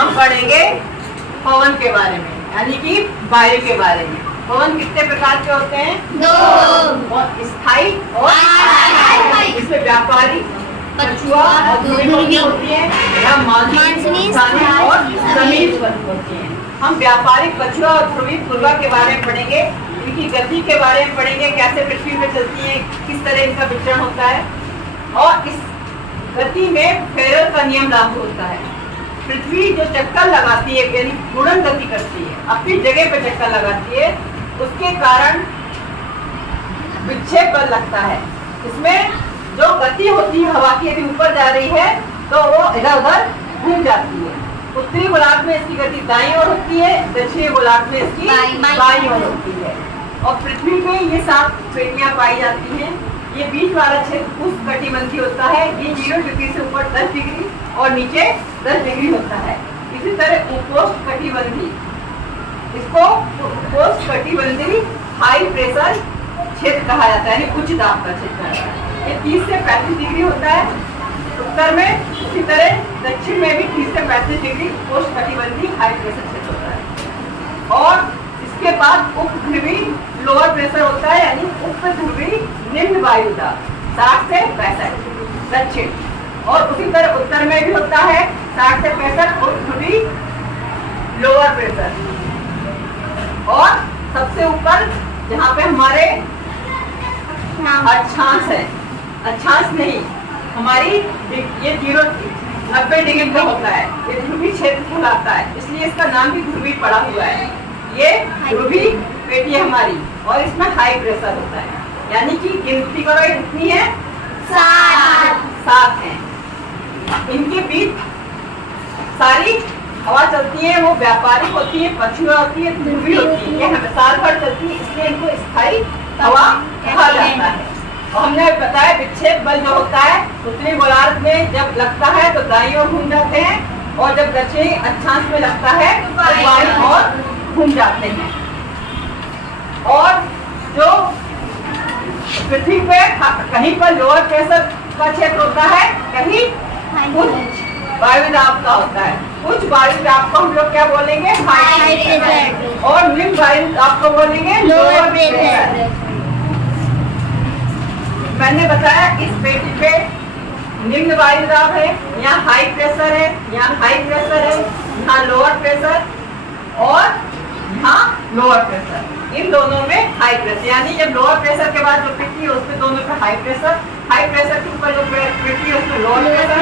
हम पढ़ेंगे पवन के बारे में, यानी कि वायु के बारे में। पवन कितने प्रकार के होते हैं? 2। और स्थायी और अस्थायी। इसमें व्यापारिक, पछुआ और ध्रुवी होती है, या मानसूनी और समीप होती है। हम व्यापारिक, पछुआ और ध्रुवी पूर्वा के बारे में पढ़ेंगे, इनकी गति के बारे में पढ़ेंगे, कैसे पृथ्वी पे चलती है, किस तरह इनका विचरण होता है, और इस गति में फेरल का नियम लागू होता है। पृथ्वी जो चक्कर लगाती है, यानी घूर्णन गति करती है, अपनी जगह पे चक्कर लगाती है, उसके कारण विक्षेप बल लगता है। इसमें जो गति होती है हवा की, यदि ऊपर जा रही है तो वो इधर उधर घूम जाती है। उत्तरी गोलार्ध में इसकी गति दाईं ओर होती है, दक्षिणी गोलार्ध में इसकी बाईं ओर होती है। और पृथ्वी पे ये 7 पेटियां पाई जाती हैं। ये बीच वाला क्षेत्र उष्णकटिबंधीय होता है, ये 0 डिग्री से ऊपर 10 डिग्री और नीचे 10 डिग्री होता है। इसी तरह उपोष्णकटिबंधीय, इसको उपोष्णकटिबंधीय हाई प्रेशर क्षेत्र कहा जाता है, यानी उच्च दाब का क्षेत्र है। ये 30 से 35 डिग्री होता है उत्तर में। इसी तरह दक्षिण में भी 30 से 35 डिग्री उपोष्णकटिबंधीय हाई प्रेशर क्षेत्र होता है। और इसके बाद उपध्रुवी लोअर प्रेशर होता है, यानी उपध्रुवी निम्न वायु दाब 60 से 65 दक्षिण। और उसी तरह उत्तर में भी होता है 60 से 65 उपध्रुवी लोअर प्रेशर। और सबसे ऊपर जहाँ पे हमारे अक्षांश है, अक्षांश नहीं, हमारी ये 90 डिग्री का होता है, ये ध्रुवी क्षेत्र कहलाता है, इसलिए इसका नाम भी ध्रुवी पड़ा हुआ है। ये ध्रुवी पेटी है हमारी, और इसमें हाई प्रेशर होता है, यानी कि गिनती करो कितनी है? 7 है। इनके बीच सारी हवा चलती है, वो व्यापारिक होती है, पछुआ होती है, ध्रुवी होती है। ये हमें साल भर चलती है, इसलिए इनको स्थायी हवा कहा जाता है। और हमने बताया विक्षेप बल जो होता है उत्तरी गोलार्ध में जब लगता है तो दाईं ओर घूम जाते हैं, और जब दक्षिणी अक्षांश में लगता है तो बाईं ओर घूम जाते हैं। और जो पृथ्वी पे कहीं पर लोअर प्रेशर का क्षेत्र होता है, कहीं उच्च वायु दाब का होता है। उच्च वायु दाब को हम लोग क्या बोलेंगे? High pressure. और निम्न वायु दाब को बोलेंगे लोअर प्रेशर। मैंने बताया इस पेटी पे निम्न वायु दाब है, यहाँ हाई प्रेशर है, यहाँ हाई प्रेशर है, यहाँ लोअर प्रेशर और यहाँ लोअर प्रेशर। इन दोनों में हाई प्रेशर, यानी जब लोअर प्रेशर के बाद जो पेटी है उसमें दोनों पे हाई प्रेशर के ऊपर जो पेटी है उसमें लोअर प्रेशर,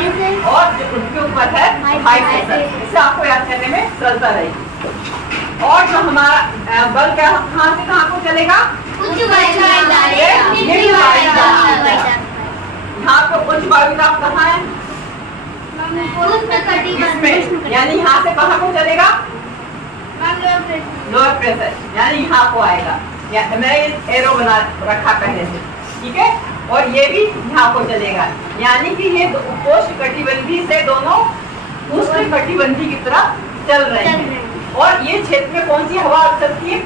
और जो उसके ऊपर है हाई प्रेशर। इससे आपको याद करने में सरलता रहेगी। और जो हमारा बल क्या कहाँ से कहाँ को चलेगा? यहाँ पे उच्च वायु दाब कहाँ है? इसमें, यानी यहाँ से कहाँ को चलेगा? लोअर प्रेशर, यानी यहाँ को आएगा। मैं एरो बना रखा पहले से, ठीक है। और ये भी यहाँ को चलेगा, यानी कि ये उपोष्णकटिबंधीय से दोनों उष्णकटिबंधीय की तरफ चल रहे हैं। और ये क्षेत्र में कौन सी हवा चलती है?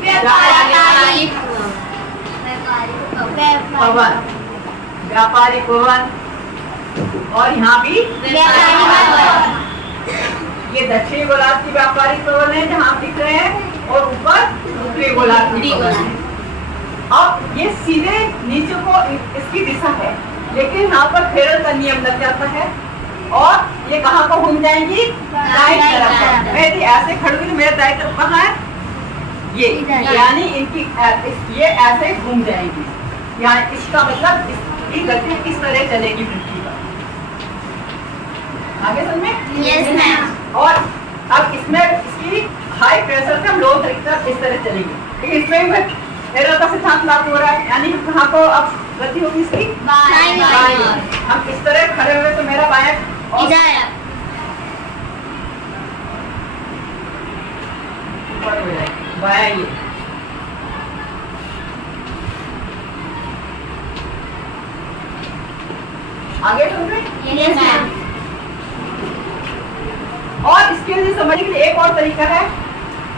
पवन, व्यापारिक पवन। और यहाँ भी ये दक्षिणी गोलार्ध की व्यापारिक पवन है जहाँ दिख रहे हैं, और ऊपर उत्तरी गोलार्ध की पवन है। अब ये सीधे नीचे को इसकी दिशा है, लेकिन यहाँ पर फेरल का नियम लग जाता है, और ये कहाँ को घूम जाएंगी? दाईं तरफ। मैं ऐसे खड़ी हुई, मेरे दाईं तरफ कहाँ है? ये, यानी इनकी ये ऐसे घूम जाएगी। यानी इसका मतलब इसकी गति किस तरह चलेगी पृथ्वी पर। आगे समझ में? Yes ma'am. और अब इसमें इसकी हाई प्रेशर से हम लो तरफ इस तरह चलेगी, लेकिन इसमें फेरल का सिद्धांत लागू हो रहा है, यानी कहाँ को अब गति होगी इसकी? बाईं। हम इस तरह खड़े हुए तो मेरा बायां बायां ये। आगे समझे? Yes ma'am. और इसके लिए समझने के लिए एक और तरीका है।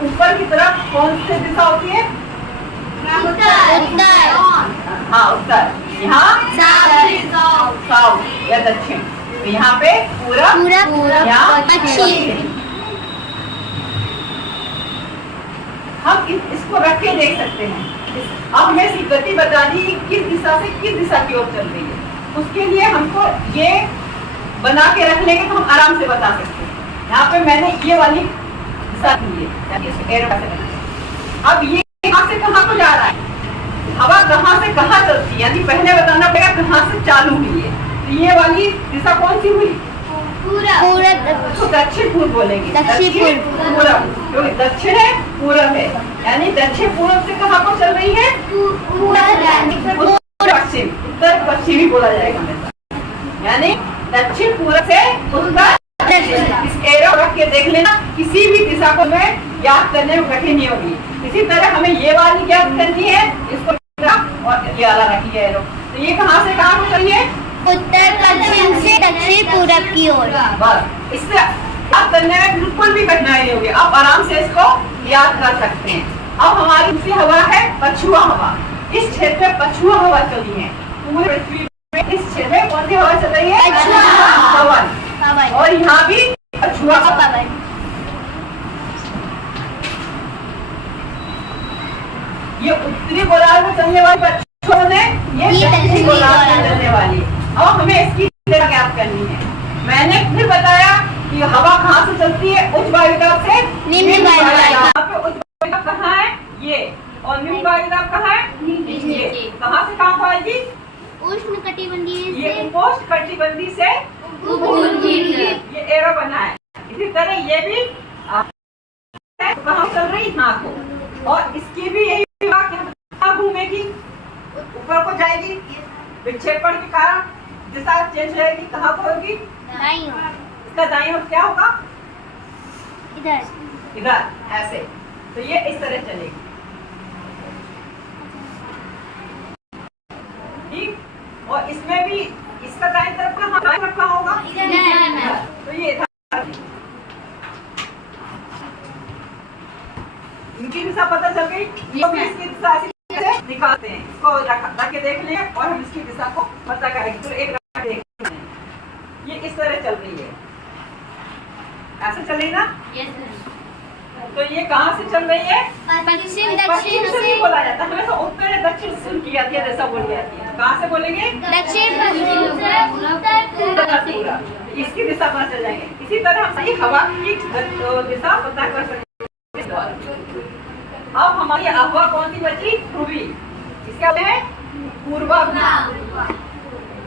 ऊपर की तरफ कौन सी दिशा होती है? उत्तर। हाँ, उत्तर। यहाँ साउथ या दक्षिण। तो यहाँ पे पूरब, यहाँ पश्चिम। इसको रख के देख सकते हैं। अब हमें इसकी गति बता दी किस दिशा से किस दिशा की ओर चल रही है। उसके लिए हमको ये बना के रख लेंगे तो हम आराम से बता सकते हैं। यहाँ पे मैंने ये वाली दिशा दी है, यानी इसको एरो से रखते हैं। अब ये कहाँ से कहाँ को जा रहा है, हवा कहाँ से कहाँ चलती है, यानी पहले बताना पड़ेगा कहाँ से चालू हुई है। तो ये वाली दिशा कौन सी हुई, तो दक्षिण पूर्व बोलेंगे, दक्षिण पूर्व, क्योंकि दक्षिण है पूर्व है, यानी दक्षिण पूर्व से कहाँ को चल रही है, उत्तर पश्चिम, उत्तर पश्चिमी बोला जाएगा हमेशा, यानी दक्षिण पूर्व से उत्तर। इस एरो रख के देख लेना, किसी भी दिशा को हमें याद करने में कठिन नहीं होगी। इसी तरह हमें ये वाली याद करनी है, इसको और ये वाला रखिए एरो। तो ये कहाँ से कहाँ को चलिए, उत्तर पश्चिम से दक्षिण पूरब की ओर। बस इससे याद करने में बिल्कुल भी कठिनाई नहीं होगी, आप आराम से इसको याद कर सकते हैं। अब हमारी दूसरी हवा है पछुआ हवा। इस क्षेत्र में पछुआ हवा चली है, पूरे पृथ्वी में इस क्षेत्र में कौन सी हवा चल रही है, पवन, और यहाँ भी पछुआ पवन। ये उत्तरी गोलार्ध में चलने वाली पछुआ है, ये दक्षिणी गोलार्ध में चलने वाली है। अब हमें इसकी दिशा ज्ञात करनी है। मैंने फिर बताया कि हवा कहाँ से चलती है, उच्च वायुदाब से निम्न वायुदाब। यहाँ पे उच्च वायुदाब कहाँ है, ये, और निम्न वायुदाब कहाँ है, ये। कहाँ से कहाँ आएगी, उष्णकटिबंधीय ये उपोष्णकटिबंधीय से, ये एरो बना है। इसी तरह ये भी कहाँ चल रही, यहाँ को, और इसकी भी यही कहाँ घूमेगी, ऊपर को जाएगी, विक्षेपण के कारण दिशा चेंज रहेगी, कहाँ को होगी, इसका दाईं ओर क्या होगा, इधर ऐसे। तो ये इस तरह चलेगी, ठीक। और इसमें भी इसका दाईं तरफ कहाँ होगा, तो ये इधर। इनकी दिशा पता चल गई, इसकी दिशा दिखाते हैं, इसको रख के देख लें और हम इसकी दिशा को पता करेंगे। तो एक देख लें, ये इस तरह चल रही है, ऐसे चलेगी ना, तो ये कहाँ से चल रही है, पश्चिम पश्चिम से भी बोला जाता है, हमेशा उत्तर या दक्षिण से की जाती है, जैसा बोली जाती है। कहाँ से बोलेंगे, दक्षिण पश्चिम। इसकी दिशा पता चल जाएंगे। इसी तरह हम सही हवा की दिशा पता कर सकते हैं। अब हमारी हवा कौन सी बची, ध्रुवी, इसका है पूर्वाभिमुख,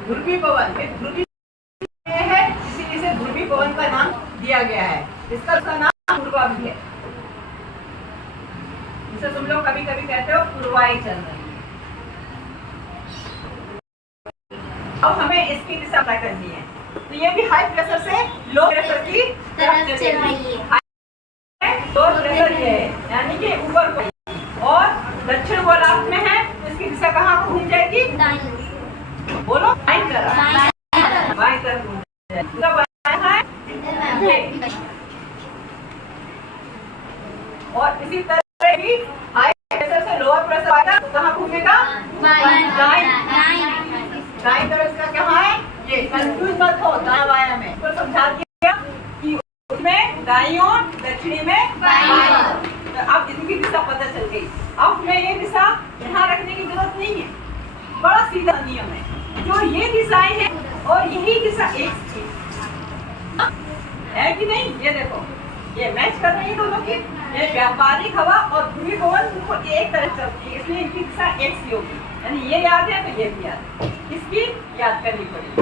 ध्रुवी पवन। ध्रुवी है, इसीलिए इसे ध्रुवी पवन का नाम दिया गया है। इसका नाम पूर्वाभिमुख है, जिसे तुम लोग कभी कभी कहते हो पूर्वाई चल रही है। अब हमें इसकी दिशा तय करनी है। तो ये भी हाई प्रेशर से लो प्रेशर की तरफ चल रही है। लो प्रेशर ये है, यानी कि ऊपर को, और दक्षिण गोलार्ध में है, तो इसकी दिशा कहाँ को घूम जाएगी, बोलो, बाईं तरफ, बाईं तरफ घूम जाएगी। और इसी तरह भी हाई प्रेशर से लोअर प्रेशर आएगा तो कहाँ घूमेगा, दाईं तरफ। इसका कहाँ है, ये कंफ्यूज मत हो, दायां बायां में तो समझा दिया कि उसमें दाईं और दक्षिणी में बाईं ओर। तो अब इनकी दिशा पता चल गई। अब हमें ये दिशा यहाँ रखने की जरूरत नहीं है, बड़ा सीधा नियम है। जो ये दिशाएं हैं और यही दिशा एक है कि नहीं, ये देखो, ये मैच कर रही है दोनों की। ये व्यापारिक हवा और ध्रुवी पवन एक तरफ चलती है, इसलिए इनकी दिशा एक सी होगी। यानी ये याद है तो ये भी याद है, इसकी याद करनी पड़ेगी।